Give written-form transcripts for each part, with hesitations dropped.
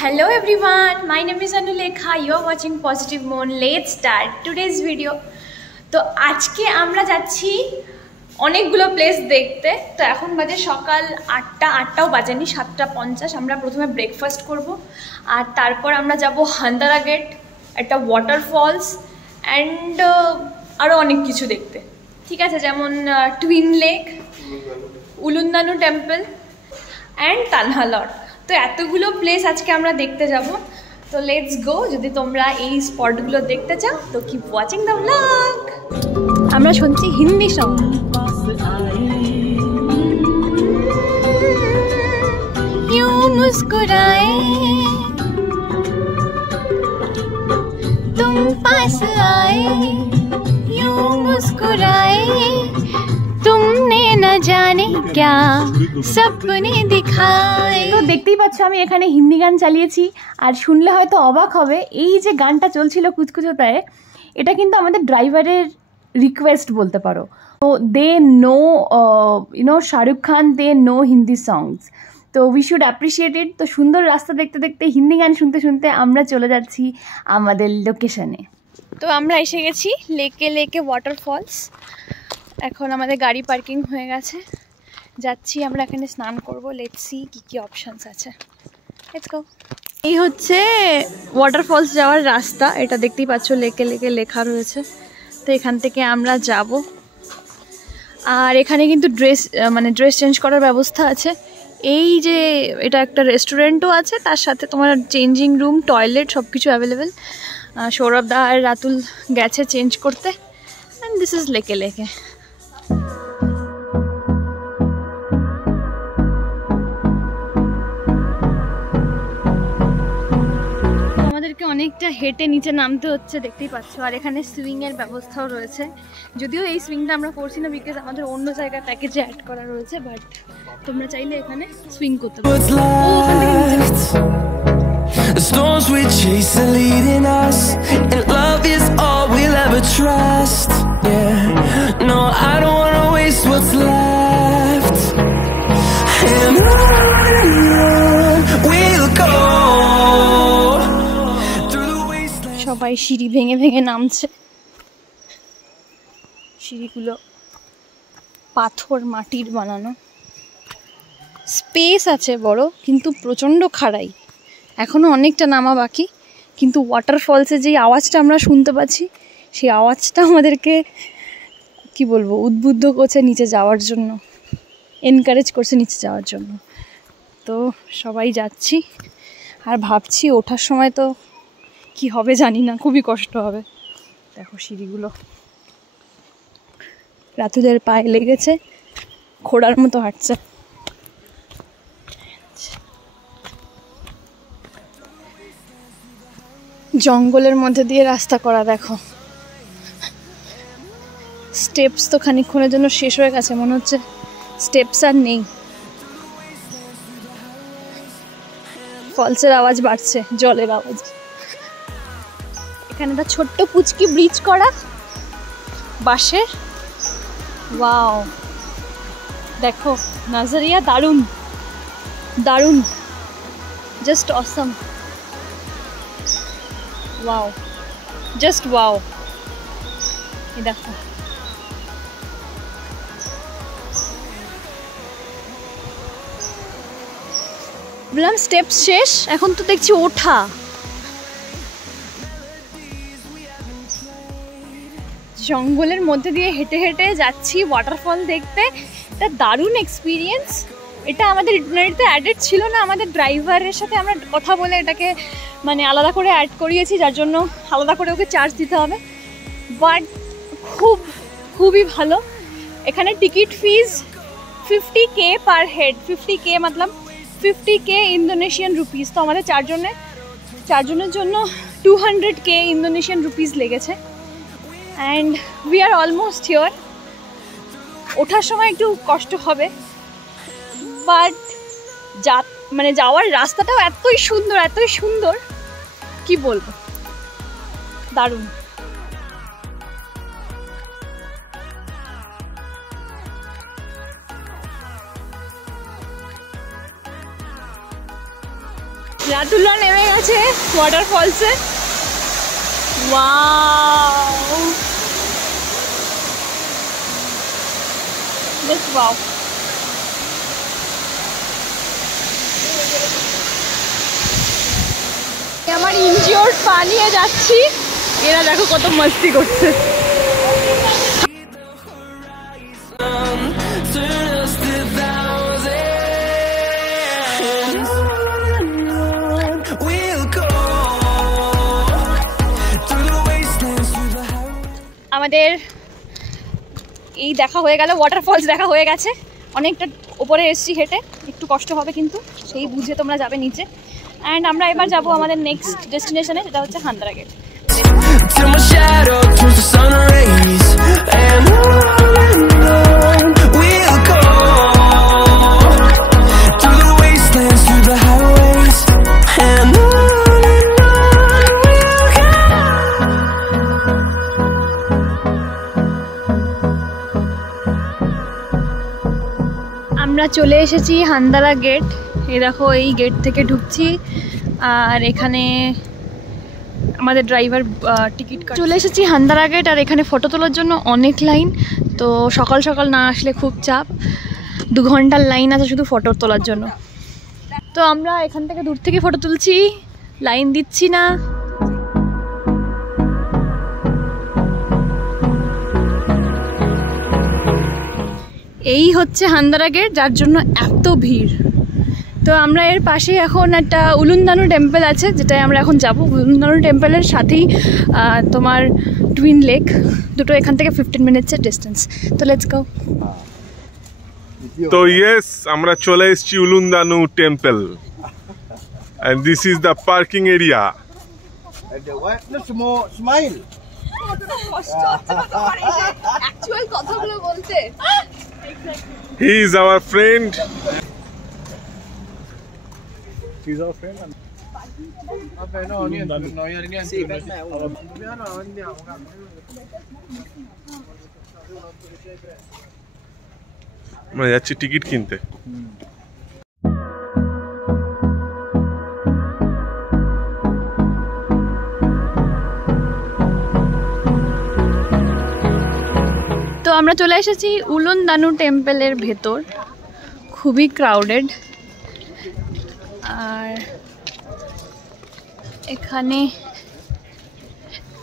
Hello everyone, my name is Anulekha. You are watching Positive Moon. Let's start today's video. তো আজকে আমরা যাচ্ছি অনেকগুলো প্লেস দেখতে। তো এখন বাজে সকাল 8টাও বাজেনি, 7:50। আমরা প্রথমে ব্রেকফাস্ট করব আর তারপর আমরা যাব হান্দারা গেট, একটা ওয়াটারফলস অ্যান্ড আরও অনেক কিছু দেখতে। ঠিক আছে, যেমন টুইন লেক, উলুন্দানু টেম্পল অ্যান্ড তানহালট। তো এতগুলো প্লেস আজকে আমরা দেখতে যাব। তো লেটস গো। যদি তোমরা এই স্পটগুলো দেখতে চাও তো কিপ ওয়াচিং দ্য ব্লগ। আমরা শুনছি হিন্দি সং। यूं मुस्कुराए तुम पास आए, यूं मुस्कुराए तुमने न जाने क्या सपने दिखाए। তো দেখতেই পাচ্ছ আমি এখানে হিন্দি গান চালিয়েছি, আর শুনলে হয়তো অবাক হবে, এই যে গানটা চলছিল কুচকুচোতায়, এটা কিন্তু আমাদের ড্রাইভারের রিকোয়েস্ট বলতে পারো। তো they know Shahrukh Khan, they know Hindi songs, তো উই শুড অ্যাপ্রিসিয়েট ইট। তো সুন্দর রাস্তা দেখতে দেখতে হিন্দি গান শুনতে শুনতে আমরা চলে যাচ্ছি আমাদের লোকেশনে। তো আমরা এসে গেছি লেকে ওয়াটারফলস। এখন আমাদের গাড়ি পার্কিং হয়ে গেছে, যাচ্ছি আমরা এখানে স্নান করব। লেটস সি কি অপশনস আছে, লেটস গো। এই হচ্ছে ওয়াটারফলস যাওয়ার রাস্তা, এটা দেখতেই পাচ্ছ লেকে লেখা রয়েছে। তো এখান থেকে আমরা যাব, আর এখানে কিন্তু ড্রেস চেঞ্জ করার ব্যবস্থা আছে। এই যে এটা একটা রেস্টুরেন্টও আছে, তার সাথে তোমার চেঞ্জিং রুম, টয়লেট সব কিছু অ্যাভেলেবেল। সৌরভ দা আর রাতুল গেছে চেঞ্জ করতে। অ্যান্ড দিস ইজ লেকে। আমাদেরকে অনেকটা হেঁটে নিচে নামতে হচ্ছে, দেখতেই পাচ্ছ। আর এখানে সুইংয়ের ব্যবস্থাও রয়েছে, যদিও এই সুইংটা আমরা করছি না বিকজ আমাদের অন্য জায়গায় প্যাকেজে অ্যাড করা রয়েছে, বাট তোমরা চাইলে এখানে সুইং করতে পারো। The storms we chase are leading us, and love is all we'll ever trust. Yeah, no, I don't wanna waste what's left, and on we'll go through the wasteland. সবাই সিঁড়ি ভেঙে নামছে। সিঁড়িগুলো পাথর মাটির বানানো, স্পেস আছে বড়, কিন্তু প্রচণ্ড খাড়াই। এখনও অনেকটা নামা বাকি, কিন্তু ওয়াটারফলসে যেই আওয়াজটা আমরা শুনতে পাচ্ছি, সেই আওয়াজটা আমাদেরকে কি বলবো, উদ্বুদ্ধ করছে নিচে যাওয়ার জন্য, এনকারেজ করছে নিচে যাওয়ার জন্য। তো সবাই যাচ্ছি, আর ভাবছি ওঠার সময় তো কি হবে জানি না, খুবই কষ্ট হবে। দেখো সিঁড়িগুলো, রাতুলের পায়ে লেগেছে, ঘোড়ার মতো হাঁটছে। জঙ্গলের মধ্যে দিয়ে রাস্তা করা, দেখো স্টেপস তো খানিকক্ষণের জন্য শেষ হয়ে গেছে, মনে হচ্ছে স্টেপস আর নেই। ফলসের আওয়াজ বাড়ছে, জলের আওয়াজ। এখানে একটা ছোট্ট পুচকি ব্রিজ করা বাঁশের। ওয়াও, দেখো নাজারিয়া দারুণ দারুণ, just awesome. Wow, just wow. এই দেখো, বললাম স্টেপস শেষ, এখন তো দেখছি ওঠা। জঙ্গলের মধ্যে দিয়ে হেঁটে হেঁটে যাচ্ছি ওয়াটারফল দেখতে, এটা দারুণ এক্সপিরিয়েন্স। এটা আমাদের ইটিনারিতে অ্যাডেড ছিল না, আমাদের ড্রাইভারের সাথে আমরা কথা বলে এটাকে মানে আলাদা করে অ্যাড করিয়েছি, যার জন্য আলাদা করে ওকে চার্জ দিতে হবে। বাট খুবই ভালো। এখানে টিকিট ফিজ 50K পার হেড, 50K মতলব 50K ইন্দোনেশিয়ান রুপিস। তো আমাদের চারজনের জন্য 200K ইন্দোনেশিয়ান রুপিস লেগেছে। And we are almost here. ওঠার সময় একটু কষ্ট হবে, বাট যাওয়ার রাস্তাটাও এতই সুন্দর, কি বলবো, দারুণ। রাতুল্লা নেমে গেছে ওয়াটারফলসে। Wow, just wow. আমার ইনজিওর্ড পা নিয়ে যাচ্ছি, এরা দেখো কত মস্তি করছে। আমাদের এই দেখা হয়ে গেল, ওয়াটারফলস দেখা হয়ে গেছে। অনেকটা উপরে এসছি হেঁটে, একটু কষ্ট হবে কিন্তু সেই বুঝে তোমরা যাবে নিচে। অ্যান্ড আমরা এবার যাবো আমাদের নেক্সট ডেস্টিনেশনে, যেটা হচ্ছে হান্দারা গেট। আমরা চলে এসেছি হান্দারা গেট। এই দেখো, এই গেট থেকে ঢুকছি, আর এখানে আমাদের ড্রাইভার টিকিট চলে এসেছি হান্দারা গেট। আর এখানে ফটো তোলার জন্য অনেক লাইন, তো সকাল সকাল না আসলে খুব চাপ। 2 ঘন্টার লাইন আছে শুধু ফটো তোলার জন্য। তো আমরা এখান থেকে দূর থেকে ফটো তুলছি, লাইন দিচ্ছি না। এই হচ্ছে হান্দারা গেট, যার জন্য এত ভিড়। তো আমরা এর পাশেই এখন একটা উলুন্দানু টেম্পল আছে, যেটায় আমরা এখন যাব। উলুন্দানু টেম্পলের সাথেই তোমার টুইন লেক, দুটো এখান থেকে 15 মিনিটসের ডিস্টেন্স। তো লেটস গো। তো ইয়েস, আমরা চলে এসেছি Ulun Danu temple, and this is the parking area. Smile. Actual কথাগুলো বলতে। He is our friend. She's our friend. আমরা যাচ্ছি টিকিট কিনতে। তো আমরা চলে এসেছি উলুন্দানু টেম্পলের ভেতর, খুবই ক্রাউডেড। আর এখানে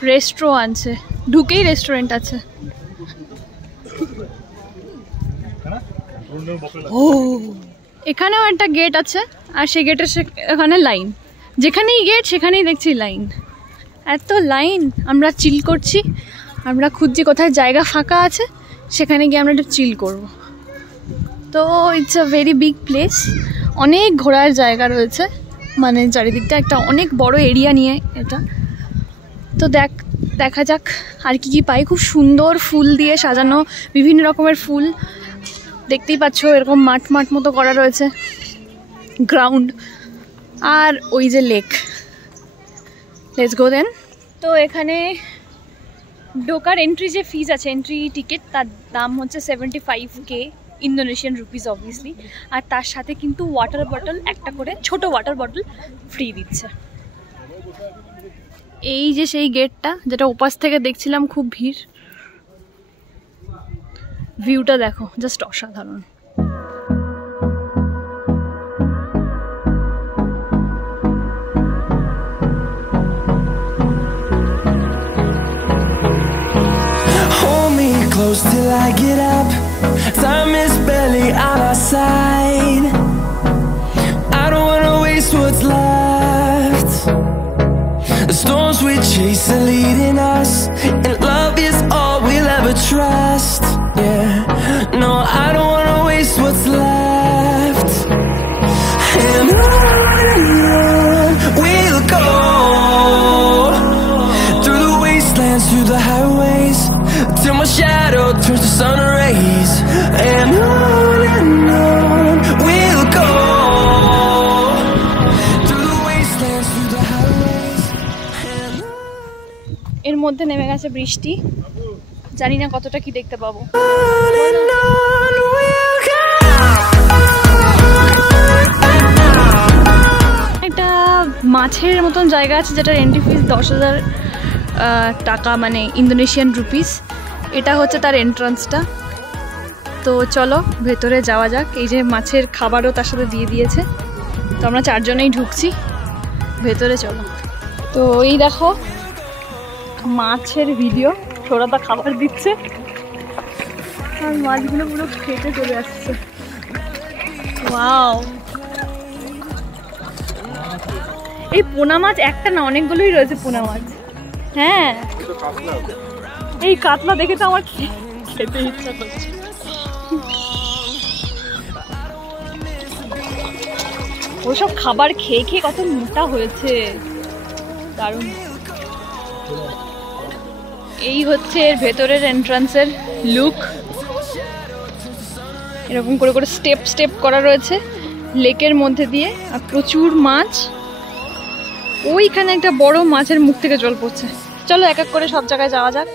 রেস্টুরেন্ট আছে, ঢুকেই রেস্টুরেন্ট আছে। এখানেও একটা গেট আছে, আর সেই গেটের এখানে লাইন, যেখানেই গেট সেখানেই দেখছি লাইন, এত লাইন। আমরা চিল করছি, আমরা খুঁজছি কোথায় জায়গা ফাঁকা আছে, সেখানে গিয়ে আমরা একটু চিল করব। তো it's a very big place, অনেক ঘোরার জায়গা রয়েছে, মানে চারিদিকটা একটা অনেক বড় এরিয়া নিয়ে এটা। তো দেখা যাক আর কি কি পাই। খুব সুন্দর ফুল দিয়ে সাজানো, বিভিন্ন রকমের ফুল দেখতেই পাচ্ছ। এরকম মাঠ মাঠ মতো করা রয়েছে গ্রাউন্ড, আর ওই যে লেক। লেটস গো দেন। তো এখানে ঢোকার এন্ট্রি যে ফিজ আছে, এন্ট্রি টিকিট, তার দাম হচ্ছে 75K ইন্দোনেশিয়ান রুপিস অবভিয়াসলি। আর তার সাথে কিন্তু ওয়াটার বটল, একটা করে ছোট ওয়াটার বটল ফ্রি দিচ্ছে। এই যে সেই গেটটা, যেটা উপাস থেকে দেখছিলাম, খুব ভিড়। ভিউটা দেখো, জাস্ট অসাধারণ। Close till I get up, time is barely on our side. I don't wanna waste what's left. The storms we chase are leading us, and love is all we'll ever trust. Yeah, no, I don't wanna waste what's left. And on we'll go, through the wastelands, through the highways, till my shadow turns to sun rays. And on we'll go, through the wastelands, through the highways. এর মধ্যে নেমে গেছে বৃষ্টি, জানি না কতটা কি দেখতে পাবো। একটা মাছের মতন জায়গা আছে যেটার এন্ট্রি ফিস 10,000 টাকা, মানে ইন্দোনেশিয়ান রুপিস। এটা হচ্ছে তার এন্ট্রান্সটা। তো চলো ভেতরে যাওয়া যাক। এই যে মাছের খাবারও তার সাথে দিয়ে দিয়েছে। তো আমরা 4 জনেই ঢুকছি ভেতরে, চলো। তো এই দেখো মাছের ভিডিও, ছোড়াটা খাবার দিচ্ছে আর মাছগুলো পুরো খেতে চলে আসছে। ওয়াও, এই পোনা মাছ একটা না, অনেকগুলোই রয়েছে পোনা মাছ। হ্যাঁ, এই কাতলা দেখে তো আমার খেতে ইচ্ছা করছে। ওসব খাবার খেয়ে খেয়ে কত মোটা হয়েছে, দারুণ। এই হচ্ছে এর ভেতরের এন্ট্রান্সের লুক। এরকম করে করে স্টেপ স্টেপ করা রয়েছে লেকের মধ্যে দিয়ে, আর প্রচুর মাছ। ওইখানে একটা বড় মাছের মুখ থেকে জল পড়ছে। চলো এক এক করে সব জায়গায় যাওয়া যাক।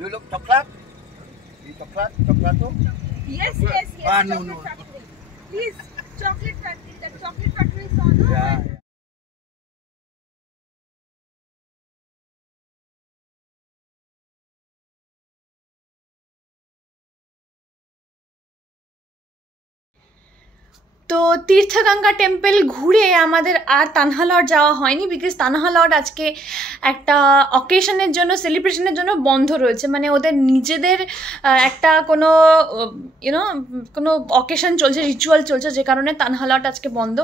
You look chocolate? You chocolate? Chocolate too? Yes, yes, yes. Ah, no, chocolate no. factory. Please, chocolate factory. That chocolate factory is on. Yeah. তো তীর্থগঙ্গা টেম্পল ঘুরে আমাদের আর তানহা লর্ড যাওয়া হয়নি, বিকজ তানহা লর্ড আজকে একটা অকেশনের জন্য, সেলিব্রেশনের জন্য বন্ধ রয়েছে। মানে ওদের নিজেদের একটা কোনো কোনো অকেশন চলছে, রিচুয়াল চলছে, যে কারণে তানহা লর্ড আজকে বন্ধ।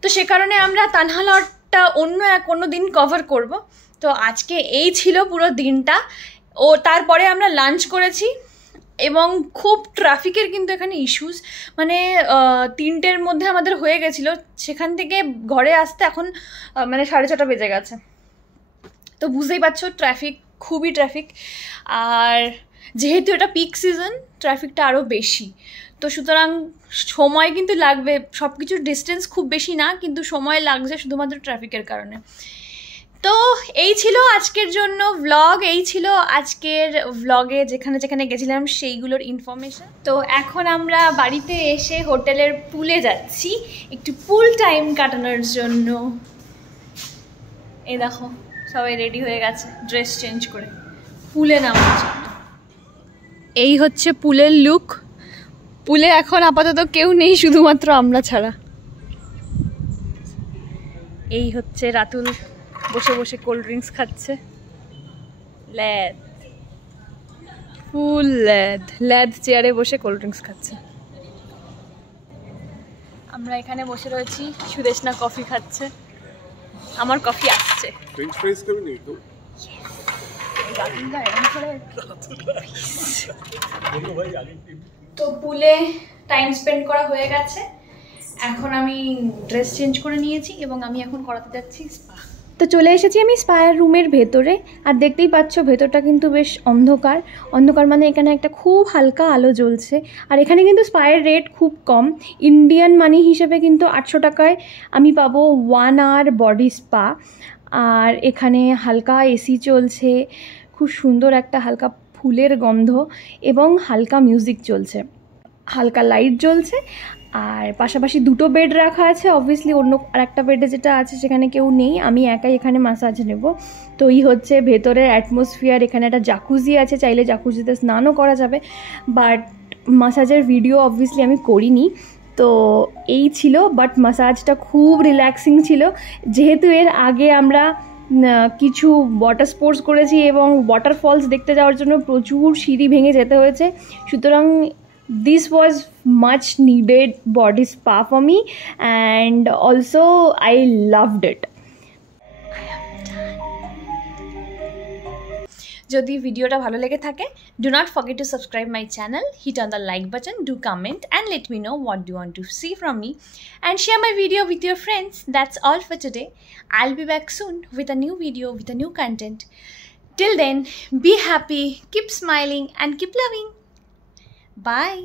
তো সে কারণে আমরা তানহা লর্ডটা অন্য দিন কভার করব। তো আজকে এই ছিল পুরো দিনটা। ও তারপরে আমরা লাঞ্চ করেছি, এবং খুব ট্রাফিকের কিন্তু এখানে ইস্যুস। মানে 3টের মধ্যে আমাদের হয়ে গেছিলো, সেখান থেকে ঘরে আসতে এখন মানে 6:30 বেজে গেছে। তো বুঝতেই পারছো ট্রাফিক, খুবই ট্রাফিক। আর যেহেতু এটা পিক সিজন, ট্রাফিকটা আরও বেশি। তো সুতরাং সময় কিন্তু লাগবে, সব কিছুর ডিস্টেন্স খুব বেশি না, কিন্তু সময় লাগছে শুধুমাত্র ট্রাফিকের কারণে। তো এই ছিল আজকের জন্য ভ্লগ, এই ছিল আজকের ভ্লগে যেখানে যেখানে গেছিলাম সেইগুলোর ইনফরমেশন। তো এখন আমরা বাড়িতে এসে হোটেলের পুলে যাচ্ছি একটু পুল টাইম কাটানোর জন্য। এই দেখো সবাই রেডি হয়ে গেছে ড্রেস চেঞ্জ করে পুলে নামার জন্য। এই হচ্ছে পুলের লুক। পুলে এখন আপাতত কেউ নেই, শুধুমাত্র আমরা ছাড়া। এই হচ্ছে রাতুল বসে বসে কোল্ড ড্রিঙ্কস খাচ্ছে। ল্যাদ, ফুল ল্যাদ চেয়ারে বসে কোল্ড ড্রিঙ্কস খাচ্ছে। আমরা এখানে বসে রয়েছি, সুদেশনা কফি খাচ্ছে। আমার কফি আসছে। ফ্রেঞ্চ ফ্রাইজ খাবি নি তো? তো পুলে টাইম স্পেন্ড করা হয়ে গেছে। এখন আমি ড্রেস চেঞ্জ করে নিয়েছি এবং আমি এখন করাতে যাচ্ছি স্পা। তো চলে এসেছি আমি স্পায়ের রুমের ভেতরে। আর দেখতেই পাচ্ছ ভেতরটা কিন্তু বেশ অন্ধকার। অন্ধকার মানে এখানে একটা খুব হালকা আলো জ্বলছে। আর এখানে কিন্তু স্পায়ের রেট খুব কম, ইন্ডিয়ান মানি হিসেবে কিন্তু 800 টাকায় আমি পাবো 1 আওয়ার বডি স্পা। আর এখানে হালকা এসি চলছে, খুব সুন্দর একটা হালকা ফুলের গন্ধ, এবং হালকা মিউজিক চলছে, হালকা লাইট জ্বলছে। আর পাশাপাশি দুটো বেড রাখা আছে, অবভিয়াসলি অন্য আরেকটা বেডে যেটা আছে সেখানে কেউ নেই, আমি একাই এখানে মাসাজ নেব। তো এই হচ্ছে ভেতরের অ্যাটমসফিয়ার। এখানে একটা জাকুজি আছে, চাইলে জাকুজিতে স্নানও করা যাবে, বাট মাসাজের ভিডিও অবভিয়াসলি আমি করিনি। তো এই ছিল, বাট মাসাজটা খুব রিল্যাক্সিং ছিল। যেহেতু এর আগে আমরা কিছু ওয়াটার স্পোর্টস করেছি এবং ওয়াটারফলস দেখতে যাওয়ার জন্য প্রচুর সিঁড়ি ভেঙে যেতে হয়েছে, সুতরাং this was much needed body spa for me and also I loved it. যদি ভিডিওটা ভালো লেগে থাকে, do not forget to subscribe my channel, hit on the like button, do comment and let me know what you want to see from me and share my video with your friends. That's all for today. I'll be back soon with a new video, with a new content. Till then, be happy, keep smiling and keep loving. Bye.